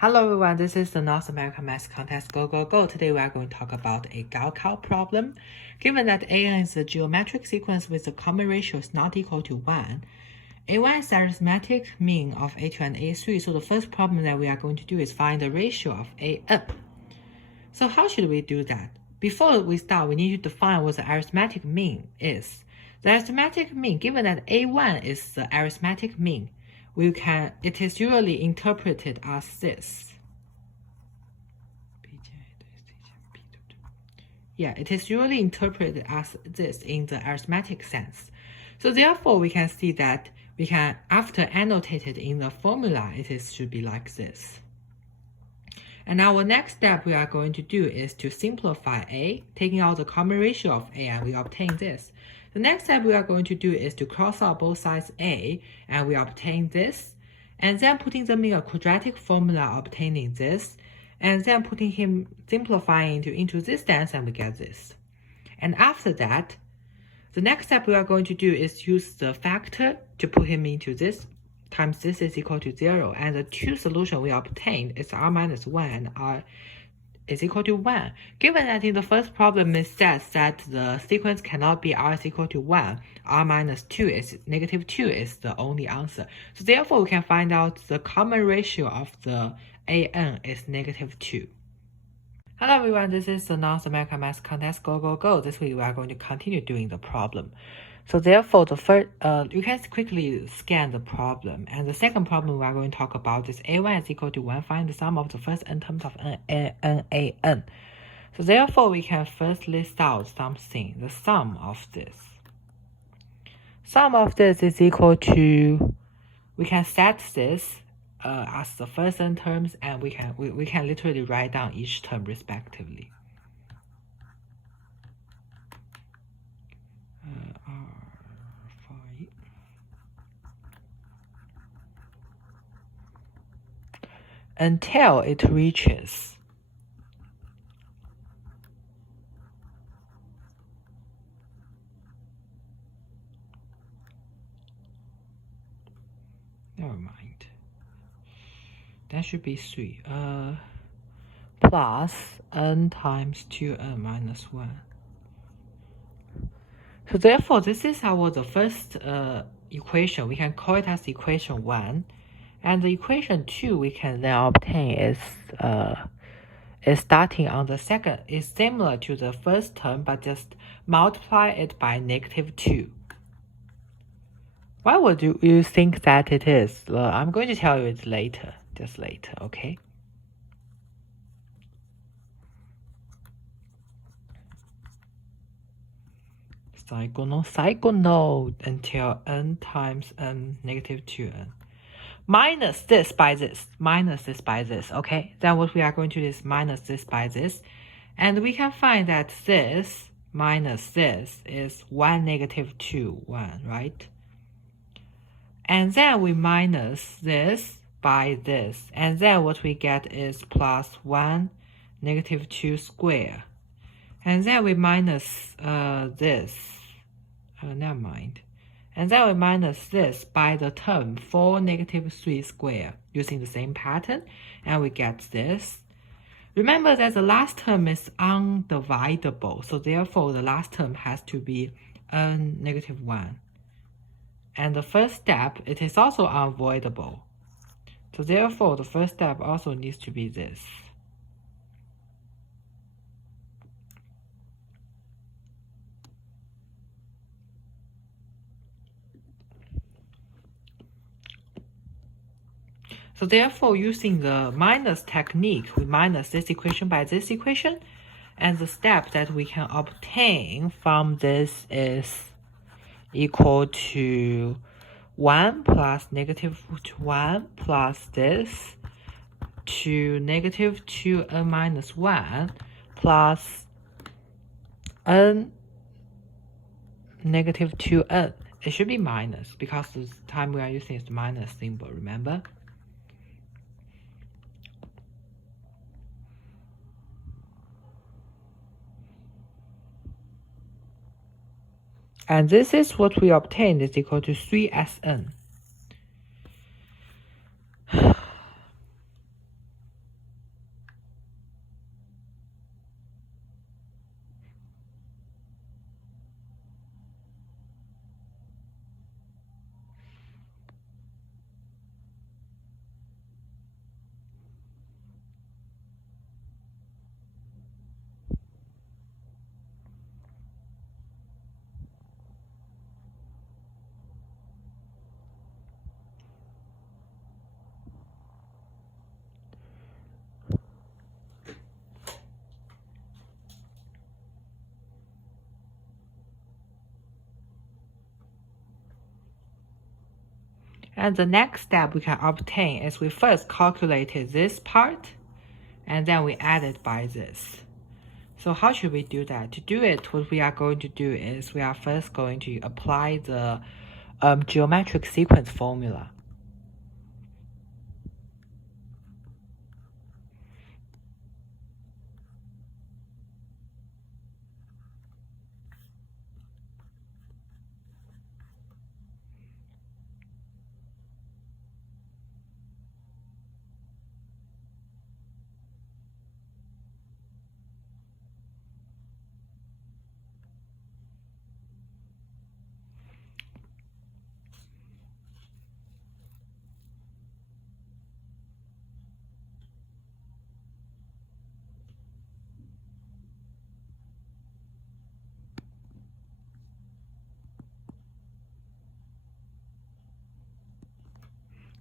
Hello everyone, this is the North American Math Contest Go Go Go. Today we are going to talk about a Gaokao problem. Given that an is a geometric sequence with the common ratio is not equal to 1, a1 is the arithmetic mean of a2 and a3, so the first problem that we are going to do is find the ratio of an. So how should we do that? Before we start, we need to define what the arithmetic mean is. The arithmetic mean, given that a1 is the arithmetic mean, it is usually interpreted as this. Yeah, it is usually interpreted as this in the arithmetic sense. So therefore, we can see that after annotated in the formula, should be like this. And our next step we are going to do is to simplify a, taking out the common ratio of a, and we obtain this. The next step we are going to do is to cross out both sides a, and we obtain this, and then putting them in a quadratic formula, obtaining this, and then simplifying into this stance, and we get this. And after that, the next step we are going to do is use the factor to put him into this, times this is equal to 0, and the two solution we obtained is r minus 1 and r is equal to 1. Given that in the first problem it says that the sequence cannot be r is equal to 1, r minus 2 is negative 2 is the only answer. So therefore we can find out the common ratio of the an is negative 2. Hello everyone, this is the North American Math Contest Go Go Go. This week we are going to continue doing the problem. So therefore, the first, you can quickly scan the problem. And the second problem we are going to talk about is a1 is equal to 1. Find the sum of the first n terms of an. So therefore, we can first list out something. The sum of this. Sum of this is equal to, we can set this as the first n terms, and we can literally write down each term respectively. Until it reaches never mind, that should be 3 plus n times 2n minus 1. So therefore, this is the first equation. We can call it as equation 1. And the equation 2 we can then obtain is starting on the second, is similar to the first term, but just multiply it by negative 2. Why would you think that it is? I'm going to tell you it later, just later, okay? Diagonal until n times n negative 2n. Minus this by this, okay? Then what we are going to do is minus this by this. And we can find that this minus this is 1 negative 2, 1, right? And then we minus this by this. And then what we get is plus 1 negative 2 square. And then we minus this. Never mind. And then we minus this by the term 4 negative 3 square using the same pattern, and we get this. Remember that the last term is undividable, so therefore the last term has to be n negative 1. And the first step, it is also unavoidable. So therefore the first step also needs to be this. So therefore, using the minus technique, we minus this equation by this equation, and the step that we can obtain from this is equal to 1 plus negative 1 plus this to negative 2n minus 1 plus n negative 2n. It should be minus because the time we are using is the minus symbol, remember? And this is what we obtained is equal to 3Sn. And the next step we can obtain is we first calculated this part, and then we add it by this. So how should we do that? To do it, what we are going to do is we are first going to apply the geometric sequence formula.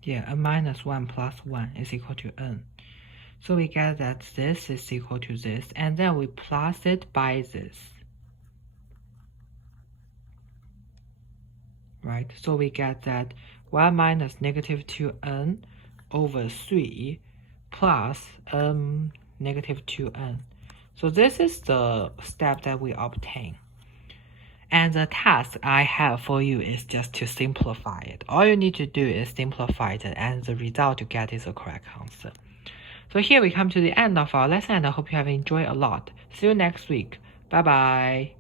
Yeah, n minus 1 plus 1 is equal to n. So we get that this is equal to this, and then we plus it by this. Right, so we get that 1 minus negative 2n over 3 plus negative 2n. So this is the step that we obtain. And the task I have for you is just to simplify it. All you need to do is simplify it, and the result you get is the correct answer. So here we come to the end of our lesson, and I hope you have enjoyed a lot. See you next week. Bye bye.